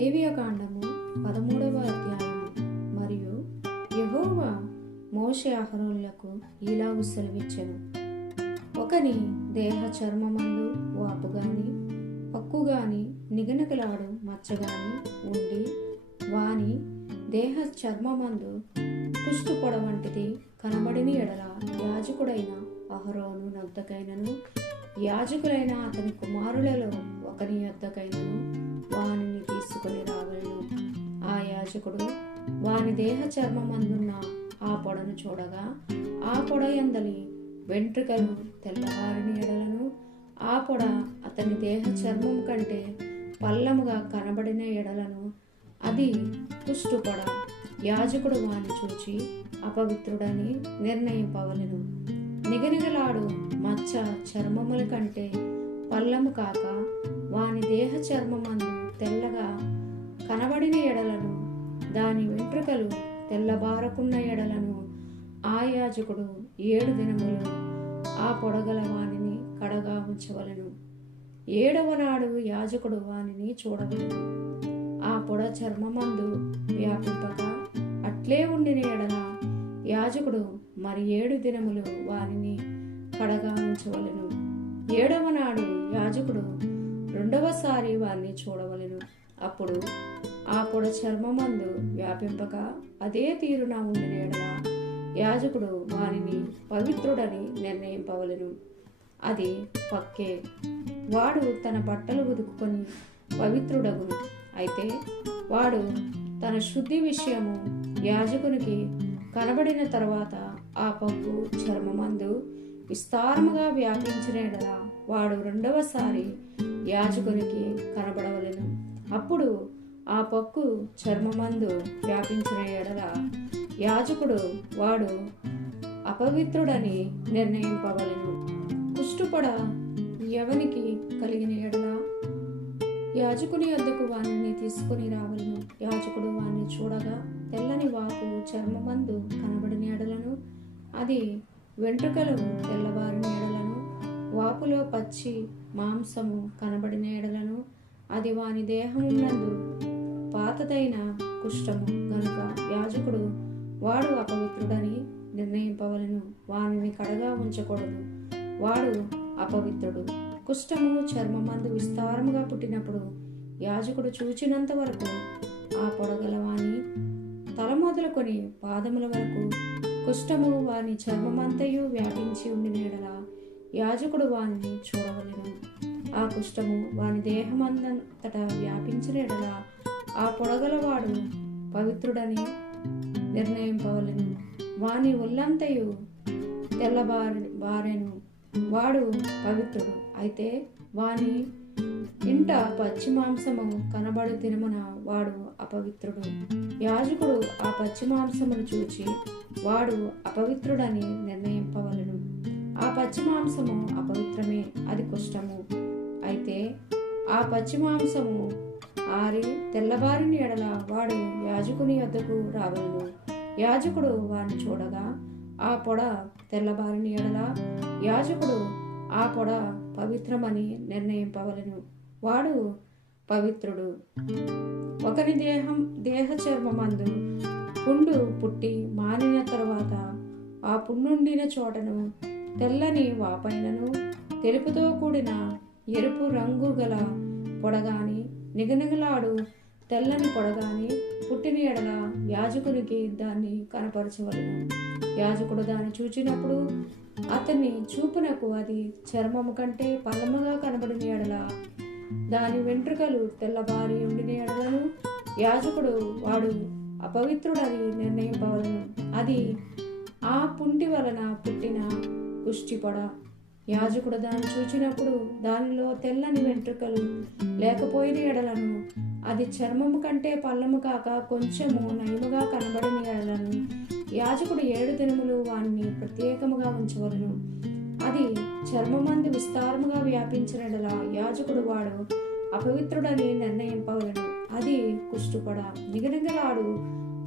లేవియకాండము 13వ అధ్యాయము. మరియు యెహోవా మోషే అహరోనులకు ఇలాగు సెలవిచ్చెను. ఒకని దేహ చర్మమందు వాపు గాని పక్కు గాని నిగనిగలాడు మచ్చగాని ఉండి వాని దేహ చర్మమందు కుష్టు పొడ వంటిది కనబడిన ఎడల యాజకుడైన అహరోను నొద్దకైనను యాజకులైన అతని కుమారులలో ఒకని యొద్దకైనను వానిని తీసుకొని రావలను. ఆ యాజకుడు వాని దేహ చర్మమందున్న ఆ పొడను చూడగా ఆ పొడ యందలి వెంట్రుకలు తెల్లవారిని ఎడలను ఆ పొడ అతని దేహ చర్మం కంటే పల్లముగా కనబడిన ఎడలను అది కుష్టు పొడ. యాజకుడు వాని చూచి అపవిత్రుడని నిర్ణయింపవలెను. నిగనిగలాడు మచ్చ చర్మముల కంటే పల్లము కాక వాని దేహ చర్మమందు తెల్లగా కనబడిన ఎడలను దాని వెంట్రుకలు తెల్లబారకున్న ఎడలను ఆ యాజకుడు 7 దినములు ఆ పొడగల వానిని కడగా ఉంచవలెను. 7వ నాడు యాజకుడు వానిని చూడవలెను. ఆ పొడ చర్మమందు వ్యాపింపక అట్లే ఉండిన ఎడల యాజకుడు మరి 7 దినములు వానిని కడగా ఉంచవలెను. 7వ నాడు యాజకుడు 2వసారి వారిని చూడవలెను. అప్పుడు ఆ పొడ చర్మమందు వ్యాపింపక అదే తీరున ఉండిన ఎడల యాజకుడు వానిని పవిత్రుడని నిర్ణయింపవలెను. అది పక్కే. వాడు తన బట్టలు ఉదుకుకొని పవిత్రుడగును. అయితే వాడు తన శుద్ధి విషయము యాజకునికి కనబడిన తర్వాత ఆ పక్కు చర్మమందు విస్తారముగా వ్యాపించిన ఎడల వాడు 2వసారి యాజకునికి కనబడవలెను. అప్పుడు ఆ పక్కు చర్మమందు వ్యాపించిన ఎడల యాజకుడు వాడు అపవిత్రుడని నిర్ణయింపవలెను. కుష్టుపొడ ఎవనికి కలిగిన ఎడల యాజకుని యొద్దకు వానిని తీసుకుని రావలను. యాజకుడు వాణ్ణి చూడగా తెల్లని వాపు చర్మమందు కనబడిన ఎడలను అది వెంట్రుకలు తెల్లబారిన ఎడలను వాపులో పచ్చి మాంసము కనబడిన ఎడలను అది వాని దేహమునందు పాతదైన కుష్ఠము గనుక యాజకుడు వాడు అపవిత్రుడని నిర్ణయింపవలెను. వానిని కడగా ఉంచకూడదు. వాడు అపవిత్రుడు. కుష్ఠము చర్మమందు విస్తారముగా పుట్టినప్పుడు యాజకుడు చూచినంత వరకు ఆ పొడగల వాని తల మొదలుకొని పాదముల వరకు కుష్ఠము వాని చర్మమంతయు వ్యాపించి ఉండిన ఎడల యాజకుడు వానిని చూడవలెను. ఆ కుష్ఠము వాని దేహమంతటా వ్యాపించిన ఎడల ఆ పొడగలవాడు పవిత్రుడని నిర్ణయింపవలెను. వాని ఒళ్ళంతయు తెల్లబారెను. వాడు పవిత్రుడు. అయితే వాని ఇంట పచ్చి మాంసము కనబడు దినమున వాడు అపవిత్రుడు. యాజకుడు ఆ పచ్చి మాంసమును చూచి వాడు అపవిత్రుడని నిర్ణయింపవలెను. ఆ పచ్చి మాంసము అపవిత్రమే, అది కుష్ఠము. అయితే ఆ పచ్చి మాంసము ఆరి తెల్లబారిన ఎడల వాడు యాజకుని యొద్దకు రావలెను. యాజకుడు వారిని చూడగా ఆ పొడ తెల్లబారిన ఎడల యాజకుడు ఆ పొడ పవిత్రమని నిర్ణయింపవలెను. వాడు పవిత్రుడు. ఒకని దేహ చర్మమందు పుండు పుట్టి మానిన తరువాత ఆ పుండుండిన చోటను తెల్లని వాపైనను తెలుపుతో కూడిన ఎరుపు రంగు గల పొడగాని నిగనిగలాడు తెల్లని పొడగాని పుట్టిన ఎడల యాజకునికి దాన్ని కనపరచవలెను. యాజకుడు దాన్ని చూచినప్పుడు అతన్ని చూపునకు అది చర్మము కంటే పల్లముగా కనబడిన ఎడల దాని వెంట్రుకలు తెల్లబారి ఉండిన ఎడలను యాజకుడు వాడు అపవిత్రుడని నిర్ణయింపవలెను. అది ఆ పుంటి వలన పుట్టిన కుష్టిపొడ. యాజకుడు దాన్ని చూచినప్పుడు దానిలో తెల్లని వెంట్రుకలు లేకపోయిన ఎడలను అది చర్మము కంటే పల్లము కాక కొంచెము నయముగా కనబడిన ఎడలను యాజకుడు 7 దినములు వాణ్ణి ప్రత్యేకముగా ఉంచవలను. అది చర్మమందు విస్తారముగా వ్యాపించిన ఎడల యాజకుడు వాడు అపవిత్రుడని నిర్ణయింపవలను. అది కుష్టుపొడ. నిగనిగలాడు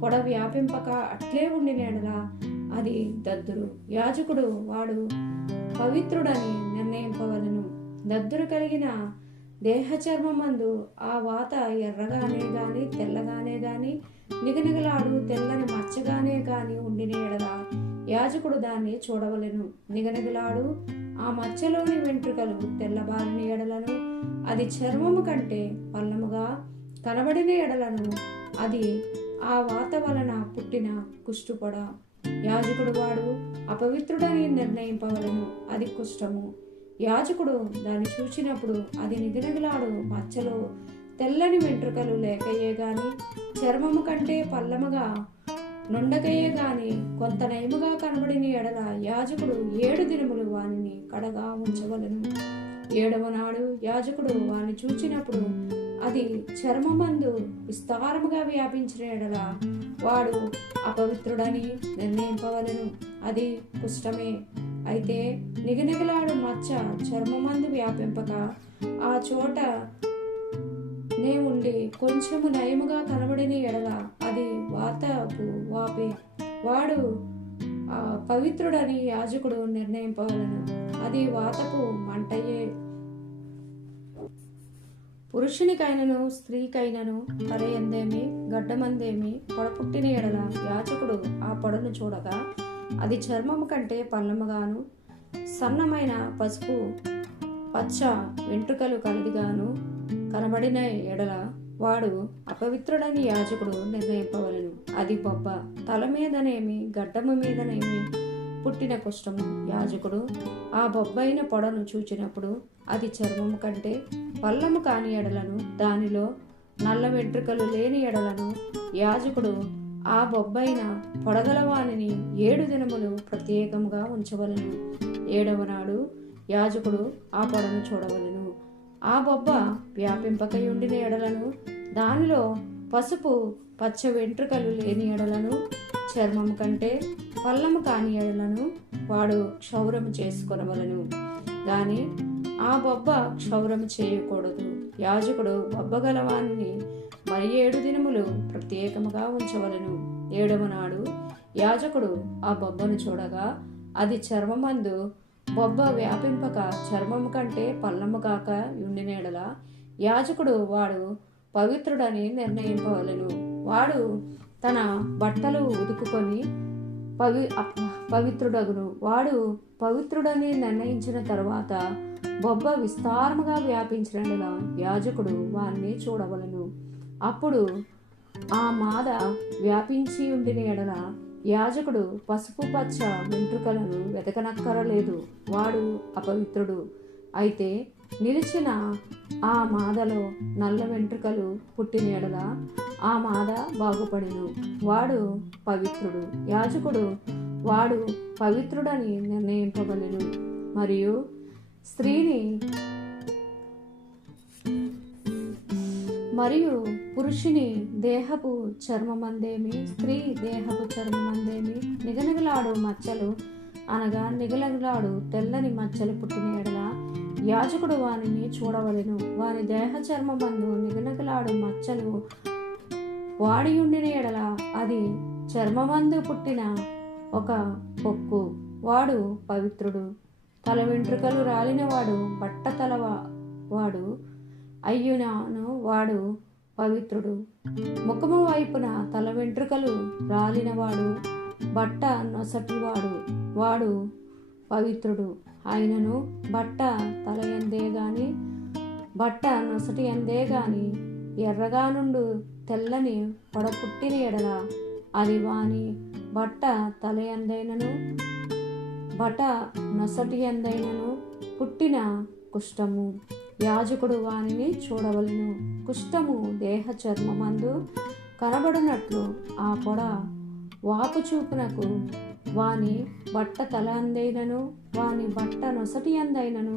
పొడ వ్యాపింపక అట్లే ఉండిన ఎడల అది దద్దురు. యాజకుడు వాడు పవిత్రుడని నిర్ణయింపవలను. దద్దురు కలిగిన దేహ చర్మమందు ఆ వాత ఎర్రగానే గాని తెల్లగానే గాని నిగనిగలాడు తెల్లని మచ్చగానే గాని ఉండిన ఎడల యాజకుడు దాన్ని చూడవలెను. నిగనిగలాడు ఆ మచ్చలోని వెంట్రుకలు తెల్లబారిన ఎడలను అది చర్మము కంటే పల్లముగా కనబడిన ఎడలను అది ఆ వాత వలన పుట్టిన కుష్టుపొడ. యాజకుడు వాడు అపవిత్రుడని నిర్ణయింపవలను. అది కుష్టము. యాజకుడు దాన్ని చూచినప్పుడు అది నిగనిగలాడు మచ్చలో తెల్లని వెంట్రుకలు లేకయే గాని చర్మము కంటే పల్లముగా నుండకయే గాని కొంత నయముగా కనబడిన ఎడల యాజకుడు 7 దినములు వానిని కడగా ఉంచవలను. 7వ నాడు యాజకుడు వాని చూచినప్పుడు అది చర్మమందు విస్తారముగా వ్యాపించిన ఎడల వాడు అపవిత్రుడని నిర్ణయింపవలను. అది కుష్టమే. అయితే నిగనిగలాడు మచ్చ చర్మమందు వ్యాపింపక ఆ చోట ఉండి కొంచెము నయముగా కనబడిన ఎడల అది వాతపు వాపే. వాడు పవిత్రుడని యాజకుడు నిర్ణయింపవలను. అది వాతపు మంటయే. పురుషునికైనను స్త్రీకైనను కరయందేమి గడ్డమందేమి పొడపుట్టిన ఎడల యాజకుడు ఆ పొడను చూడగా అది చర్మము కంటే పల్లముగాను సన్నమైన పసుపు పచ్చ వెంట్రుకలు కలిదిగాను కనబడిన ఎడల వాడు అపవిత్రుడని యాజకుడు నిర్ణయింపవలను. అది బొబ్బ, తల మీదనేమి గడ్డము మీదనేమి పుట్టిన కుష్టము. యాజకుడు ఆ బొబ్బైన పొడను చూచినప్పుడు అది చర్మము కంటే పల్లము కాని ఎడలను దానిలో నల్ల వెంట్రుకలు లేని ఎడలను యాజకుడు ఆ బొబ్బైన పొడగలవానిని 7 దినములు ప్రత్యేకంగా ఉంచవలను. 7వ నాడు యాజకుడు ఆ పొడను చూడవలను. ఆ బొబ్బ వ్యాపింపకయుండిన ఎడలను దానిలో పసుపు పచ్చ వెంట్రుకలు లేని ఎడలను చర్మము కంటే పల్లము కాని ఎడలను వాడు క్షౌరము చేసుకొనవలను. గాని ఆ బొబ్బ క్షౌరము చేయకూడదు. యాజకుడు బొబ్బ గలవానిని మరి 7 దినములు ప్రత్యేకముగా ఉంచవలను. 7వ నాడు యాజకుడు ఆ బొబ్బను చూడగా అది చర్మమందు బొబ్బ వ్యాపింపక చర్మము కంటే పల్లము కాక ఉండిన ఎడల యాజకుడు వాడు పవిత్రుడని నిర్ణయింపవలను. వాడు తన బట్టలు ఉదుకుకొని పవిత్రుడగును. వాడు పవిత్రుడని నిర్ణయించిన తరువాత బొబ్బ విస్తారముగా వ్యాపించిన ఎడల యాజకుడు వారిని చూడవలను. అప్పుడు ఆ మాద వ్యాపించి ఉండిన ఎడల యాజకుడు పసుపు పచ్చ వెంట్రుకలను వెతకనక్కరలేదు. వాడు అపవిత్రుడు. అయితే నిలిచిన ఆ మాదలో నల్ల వెంట్రుకలు పుట్టిన ఎడల ఆ మాద బాగుపడెను. వాడు పవిత్రుడు. యాజకుడు వాడు పవిత్రుడని నిర్ణయింపవలెను. మరియు పురుషుని దేహపు చర్మమందేమి స్త్రీ దేహపు చర్మమందేమి నిగనిగలాడు మచ్చలు అనగా నిగనిగలాడు తెల్లని మచ్చలు పుట్టిన ఎడల యాజకుడు వానిని చూడవలెను. వాని దేహ చర్మమందు నిగనిగలాడు మచ్చలు వాడియుండిన ఎడల అది చర్మమందు పుట్టిన ఒక పొక్కు. వాడు పవిత్రుడు. తల వెంట్రుకలు రాలినవాడు బట్ట తలవాడు అయ్యునాను వాడు పవిత్రుడు. ముఖము వైపున తల వెంట్రుకలు రాలినవాడు బట్ట నొసటివాడు వాడు పవిత్రుడు. ఆయనను బట్ట తల ఎందే గాని బట్ట నొసటి ఎందే గాని ఎర్రగా నుండు తెల్లని పొడపుట్టిన ఎడల అది వాని బట్ట తల ఎందైనను బట్ట నొసటి ఎందైనను పుట్టిన కుష్టము. యాజకుడు వానిని చూడవలెను. కుష్టము దేహ చర్మమందు కనబడినట్లు ఆ పొడ వాపు చూపునకు వాని బట్ట తల అందైనను వాని బట్ట నొసటి అందైనను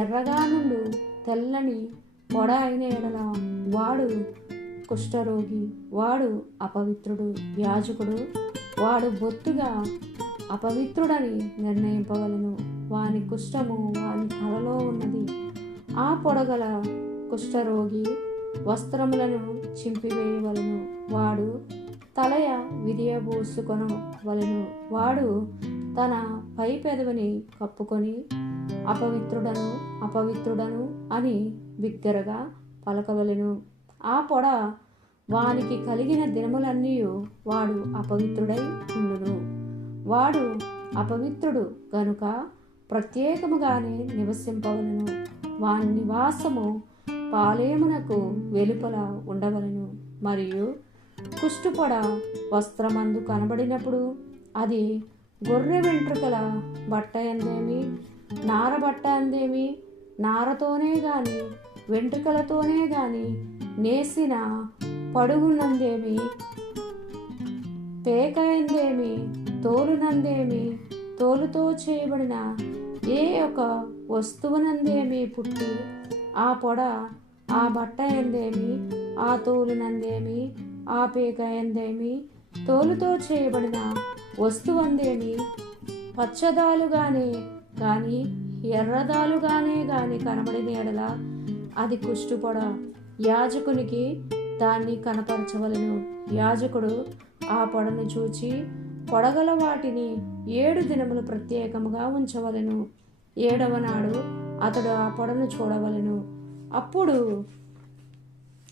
ఎర్రగా నుండు తెల్లని పొడ అయిన ఎడల వాడు కుష్ఠరోగి. వాడు అపవిత్రుడు. యాజకుడు వాడు బొత్తుగా అపవిత్రుడని నిర్ణయింపవలను. వాని కుష్టము వాని తలలో ఉన్నది. ఆ పొడగల కుష్ఠరోగి వస్త్రములను చింపివేయవలను. వాడు తలయ విరియబోసుకొనవలెను. వాడు తన పై పెదవిని కప్పుకొని అపవిత్రుడను అపవిత్రుడను అని బిగ్గరగా పలకవలెను. ఆ పొడ వానికి కలిగిన దినములన్నీ వాడు అపవిత్రుడై ఉండును. వాడు అపవిత్రుడు గనుక ప్రత్యేకముగానే నివసింపవలను. వాని నివాసము పాలేమునకు వెలుపల ఉండవలను. మరియు కుష్టుపొడ వస్త్రమందు కనబడినప్పుడు అది గొర్రె వెంట్రుకల బట్ట ఎందేమి, నార బట్ట ఎందేమి, నారతోనే గాని వెంట్రుకలతోనే గాని నేసిన పడుగునందేమి, పేక ఎందేమి, తోలునందేమి, తోలుతో చేయబడిన ఏ ఒక వస్తువునందేమి పుట్టి ఆ పొడ ఆ బట్ట ఎందేమి, ఆ తోలునందేమి, ఆ పేక ఎందేమి, తోలుతో చేయబడిన వస్తువందేమి పచ్చదాలుగానే గాని ఎర్రదాలుగానే గాని కనబడిన ఎడల అది కుష్టుపొడ. యాజకునికి దాన్ని కనపరచవలెను. యాజకుడు ఆ పొడను చూచి పొడగల వాటిని 7 దినములు ప్రత్యేకముగా ఉంచవలెను. 7వ నాడు అతడు ఆ పొడను చూడవలెను. అప్పుడు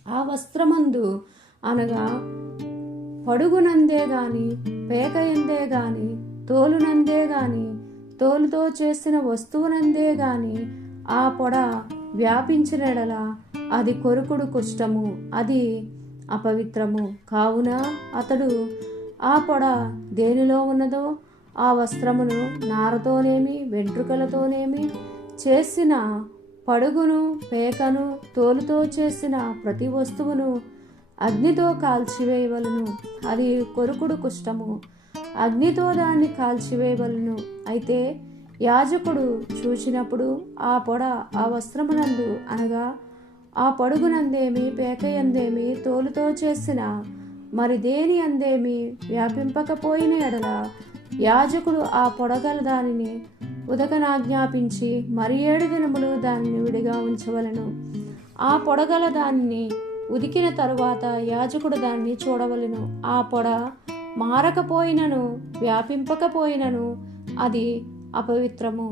ఆ వస్త్రమందు అనగా పడుగునందే గాని పేక ఎందే గాని తోలునందే గాని తోలుతో చేసిన వస్తువునందే గాని ఆ పొడ వ్యాపించినడల అది కొరుకుడు కుష్టము, అది అపవిత్రము. కావున అతడు ఆ పొడ దేనిలో ఉన్నదో ఆ వస్త్రమును నారతోనేమి వెంట్రుకలతోనేమి చేసిన పడుగును పేకను తోలుతో చేసిన ప్రతి వస్తువును అగ్నితో కాల్చివేయవలను. అది కొరుకుడు కుష్టము, అగ్నితో దాన్ని కాల్చివేయవలను. అయితే యాజకుడు చూచినప్పుడు ఆ పొడ ఆ వస్త్రమునందు అనగా ఆ పడుగునందేమి పేక ఎందేమి తోలుతో చేసిన మరి దేని అందేమి వ్యాపింపకపోయిన ఎడల యాజకుడు ఆ పొడగల దానిని ఉదకనాజ్ఞాపించి మరి 7 దినములు దానిని విడిగా ఉంచవలెను. ఆ పొడగల దానిని ఉదికిన తరువాత యాజకుడు దాన్ని చూడవలెను. ఆ పొడ మారకపోయినను వ్యాపింపకపోయినను అది అపవిత్రము.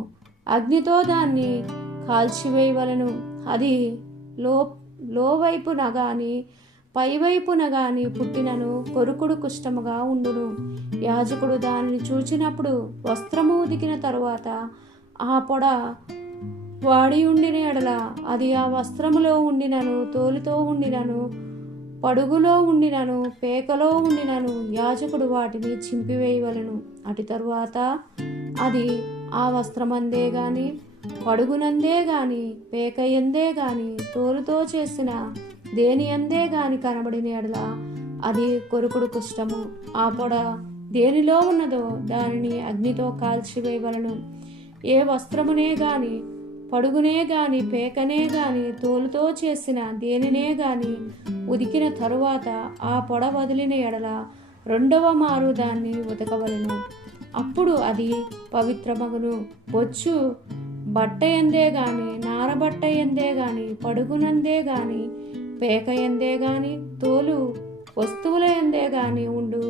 అగ్నితో దాన్ని కాల్చివేయవలెను. అది లోవైపున గాని పైవైపున గాని పుట్టినను కొరుకుడు కుష్టముగా ఉండును. యాజకుడు దానిని చూచినప్పుడు వస్త్రము ఉదికిన తరువాత ఆ పొడ వాడి ఉండిన ఎడల అది ఆ వస్త్రములో ఉండినను తోలుతో ఉండినను పడుగులో ఉండినను పేకలో ఉండినను యాజకుడు వాటిని చింపివేయవలెను. అటు తరువాత అది ఆ వస్త్రమందే గాని పడుగునందే గాని పేక ఎందే గాని తోలుతో చేసిన దేని అందే గాని కనబడిన ఎడల అది కొరుకుడు కుష్టము. ఆ పొడ దేనిలో ఉన్నదో దానిని అగ్నితో కాల్చివేయవలను. ఏ వస్త్రమునే గాని పడుగునే గాని పేకనే గాని తోలుతో చేసిన దేనినే గాని ఉదికిన తరువాత ఆ పొడ వదిలిన ఎడల 2వ మారు దాన్ని ఉతకవలెను. అప్పుడు అది పవిత్రమగును. బొచ్చు బట్ట ఎందే గాని నారబట్ట ఎందే గాని పడుగునందే గాని పేక ఎందే గాని తోలు వస్తువుల ఎందే గాని ఉండు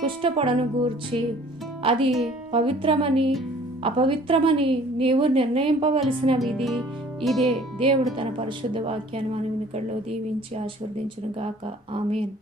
కుష్ఠపొడను గూర్చి అది పవిత్రమని అపవిత్రమని నీవు నిర్ణయింపవలసిన విధి ఇదే. దేవుడు తన పరిశుద్ధ వాక్యాన్ని మన వినికిడిలో దీవించి ఆశీర్వదించును గాక. ఆమేన్.